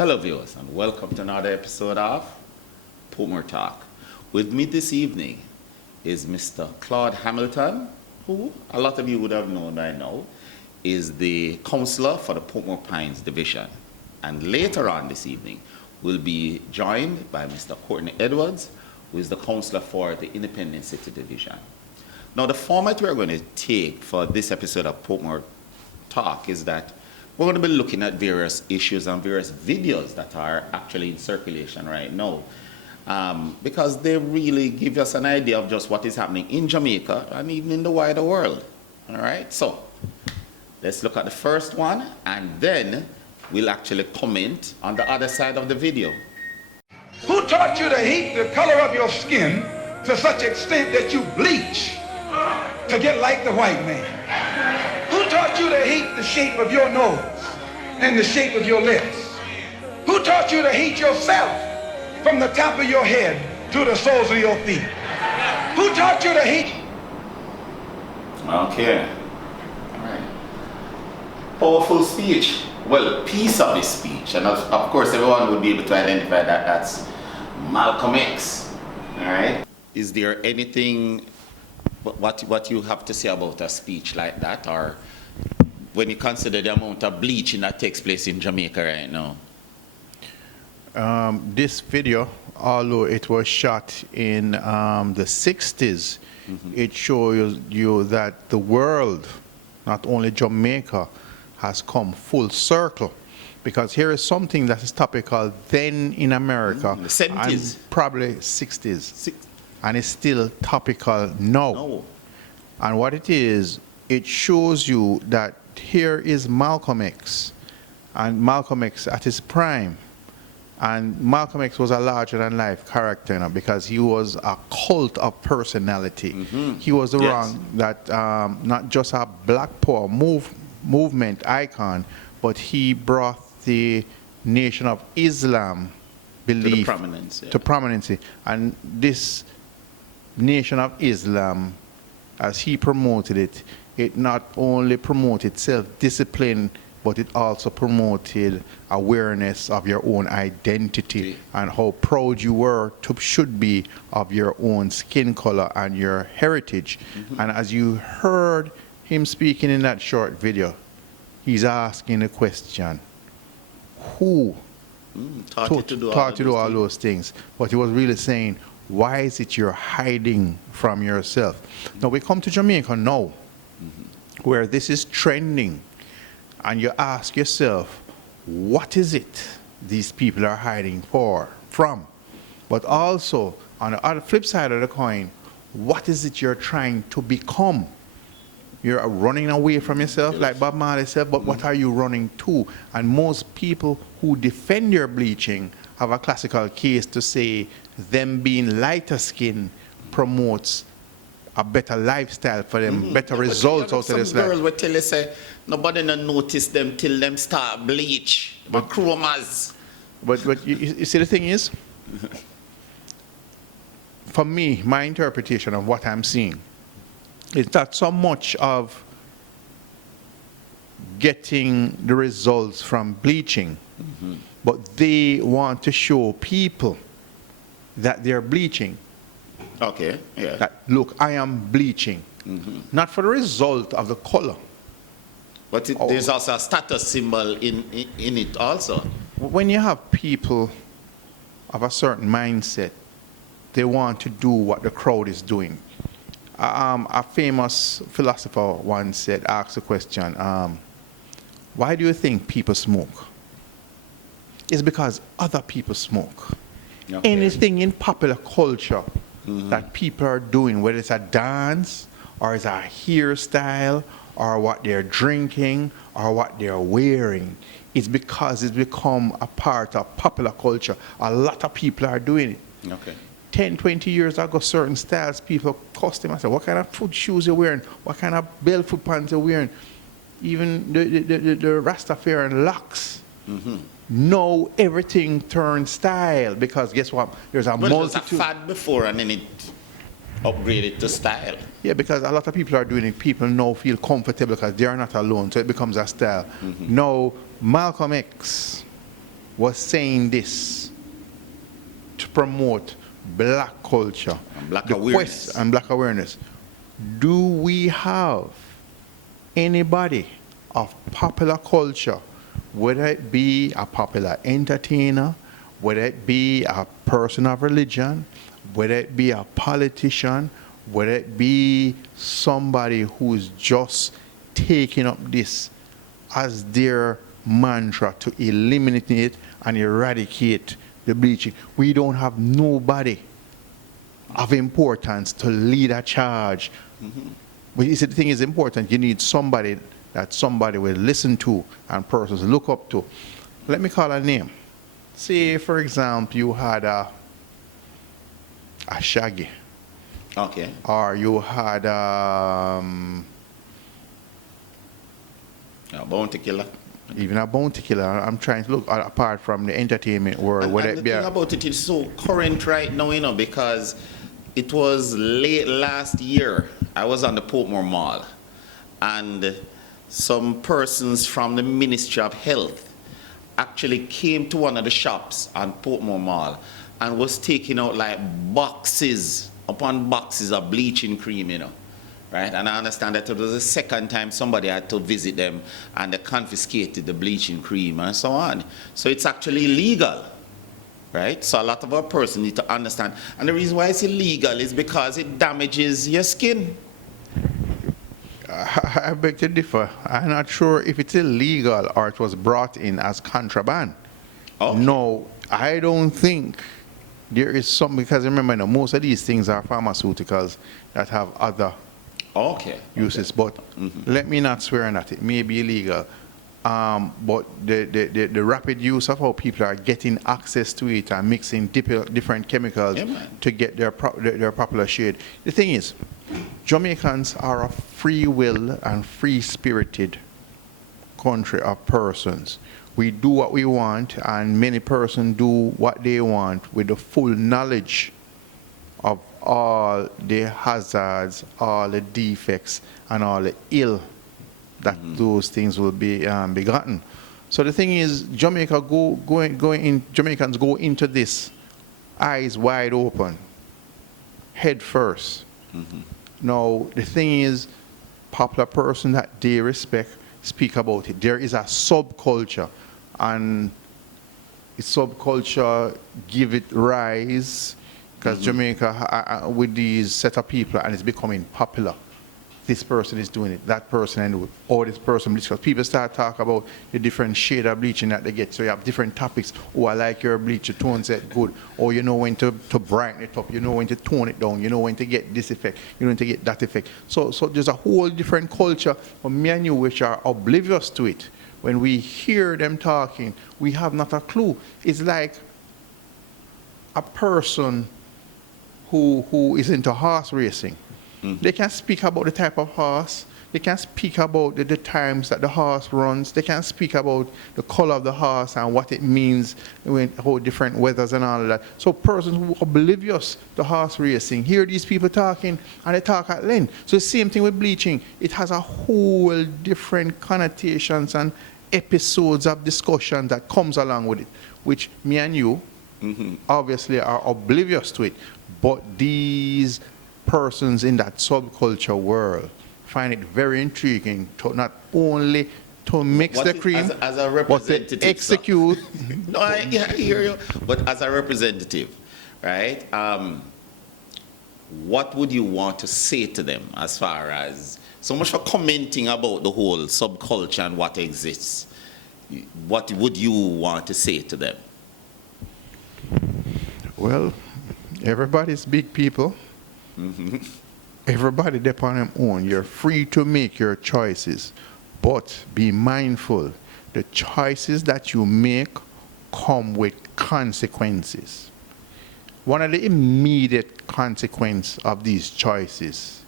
Hello viewers and welcome to another episode of Portmore Talk. With me this evening is Mr. Claude Hamilton, who a lot of you would have known by now is the councillor for the Portmore Pines division. And later on this evening we'll be joined by Mr. Courtney Edwards, who is the councillor for the Independent City division. Now the format we're going to take for this episode of Portmore Talk is that we're going to be looking at various issues and various videos that are actually in circulation right now, because they really give us an idea of just what is happening in Jamaica and even in the wider world. All right, so let's look at the first one and then we'll actually comment on the other side of the video. Who taught you to hate the color of your skin to such extent that you bleach to get like the white man? Who taught you to hate the shape of your nose and the shape of your lips? Who taught you to hate yourself from the top of your head to the soles of your feet? Who taught you to hate? Okay. All right. Powerful speech. Well, piece of his speech, and of course everyone would be able to identify that that's Malcolm X. All right. Is there anything what you have to say about a speech like that, or when you consider the amount of bleaching that takes place in Jamaica right now? This video, although it was shot in the 60s, it shows you that the world, not only Jamaica, has come full circle. Because here is something that is topical then in America, the 70s. and probably 60s. And it's still topical now. No. And what it is, it shows you that here is Malcolm X, and Malcolm X at his prime. And Malcolm X was a larger-than-life character, you know, because he was a cult of personality. He was the one that not just a Black Power movement icon, but he brought the Nation of Islam belief to prominence. And this Nation of Islam, as he promoted it, it not only promoted self-discipline, but it also promoted awareness of your own identity and how proud you should be of your own skin color and your heritage. And as you heard him speaking in that short video, he's asking the question, who taught you to do all those things? But he was really saying, why is it you're hiding from yourself? Now we come to Jamaica now, where this is trending, and you ask yourself, what is it these people are hiding from? But also, on the other flip side of the coin, what is it you're trying to become? You're running away from yourself, like Bob Marley said, but what are you running to? And most people who defend your bleaching have a classical case to say them being lighter skin promotes a better lifestyle for them, better results out of this life. Some girls will tell you, say, nobody no notice them till them start bleach, but chromas. But you see, the thing is, for me, my interpretation of what I'm seeing, it's not so much of getting the results from bleaching, but they want to show people that they're bleaching. Okay, yeah. That, look, I am bleaching. Not for the result of the color. But there's also a status symbol in it also. When you have people of a certain mindset, they want to do what the crowd is doing. A famous philosopher once said, asked the question, why do you think people smoke? It's because other people smoke. Okay. Anything in popular culture that people are doing, whether it's a dance or it's a hairstyle or what they're drinking or what they're wearing, it's because it's become a part of popular culture. A lot of people are doing it. Okay. 10, 20 years ago, certain styles, people custom. I said, what kind of foot shoes you're wearing? What kind of barefoot pants you're wearing? Even the Rastafarian locks. Now everything turns style, because guess what? There's a multitude. It was a fad before and then it upgraded to style. Yeah, because a lot of people are doing it. People now feel comfortable because they are not alone, so it becomes a style. Now, Malcolm X was saying this to promote black culture And black the awareness. and black awareness. Do we have anybody of popular culture, whether it be a popular entertainer, whether it be a person of religion, whether it be a politician, whether it be somebody who's just taking up this as their mantra to eliminate it and eradicate the bleaching? We don't have nobody of importance to lead a charge. But you see, the thing is important. You need somebody that somebody will listen to and persons look up to. Let me call a name. Say, for example, you had a Shaggy, Okay. or you had Bounty killer. even a Bounty Killer. I'm trying to look apart from the entertainment world. And, Whether and it the be thing a, about it is so current right now, you know, because it was late last year. I was on the Portmore Mall, and some persons from the Ministry of Health actually came to one of the shops on Portmore Mall and was taking out like boxes upon boxes of bleaching cream, you know. Right? And I understand that it was the second time somebody had to visit them and they confiscated the bleaching cream and so on. So it's actually illegal. Right? So a lot of our persons need to understand. And the reason why it's illegal is because it damages your skin. I beg to differ. I'm not sure if it's illegal or it was brought in as contraband. Oh. No, I don't think there is some, because remember, you know, most of these things are pharmaceuticals that have other Okay. uses. But let me not swear on that. It may be illegal. But the rapid use of how people are getting access to it and mixing different chemicals Yeah, man. to get their popular shade. The thing is, Jamaicans are a free will and free-spirited country of persons. We do what we want, and many persons do what they want with the full knowledge of all the hazards, all the defects, and all the ill that those things will be begotten. So the thing is, Jamaicans go into this eyes wide open, head first. Now the thing is, popular person that they respect speak about it. There is a subculture, and the subculture give it rise because Jamaica with these set of people, and it's becoming popular. This person is doing it, that person and or this person, because people start talking about the different shade of bleaching that they get. So you have different topics. Oh, I like your bleach, your tone set good. Or you know when to brighten it up, you know when to tone it down, you know when to get this effect, you know when to get that effect. So there's a whole different culture for me and you which are oblivious to it. When we hear them talking, we have not a clue. It's like a person who is into horse racing. They can speak about the type of horse. They can speak about the times that the horse runs. They can speak about the color of the horse and what it means, how different weathers and all of that. So persons who are oblivious to horse racing hear these people talking, and they talk at length. So the same thing with bleaching. It has a whole different connotations and episodes of discussion that comes along with it, which me and you obviously are oblivious to it. But these persons in that subculture world find it very intriguing to not only to mix the cream, as a but representative, to execute. No, I hear you. But as a representative, right? What would you want to say to them as far as so much for commenting about the whole subculture and what exists? What would you want to say to them? Well, everybody's big people. Everybody depend on their own. You're free to make your choices, but be mindful. The choices that you make come with consequences. One of the immediate consequences of these choices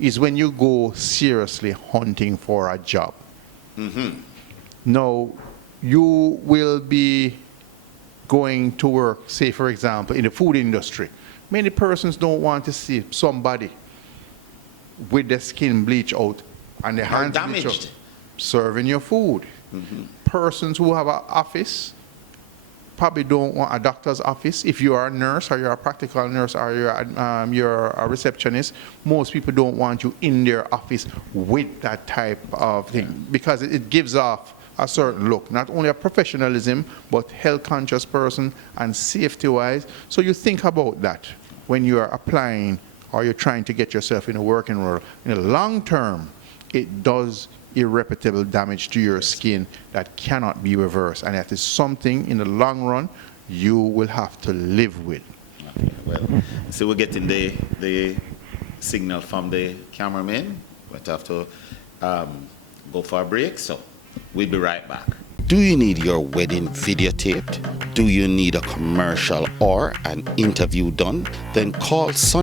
is when you go seriously hunting for a job. Now, you will be going to work, say for example, in the food industry. Many persons don't want to see somebody with their skin bleached out and their hands bleached out, serving your food. Persons who have an office probably don't want a doctor's office. If you are a nurse or you're a practical nurse or you're a receptionist, most people don't want you in their office with that type of thing because it gives off a certain look, not only a professionalism, but health-conscious person and safety-wise. So you think about that when you are applying or you're trying to get yourself in a working world. In the long term, it does irreparable damage to your skin that cannot be reversed, and that is something in the long run you will have to live with. Okay, well, so we're getting the signal from the cameraman. We'll have to go for a break, so we'll be right back. Do you need your wedding videotaped? Do you need a commercial or an interview done? Then call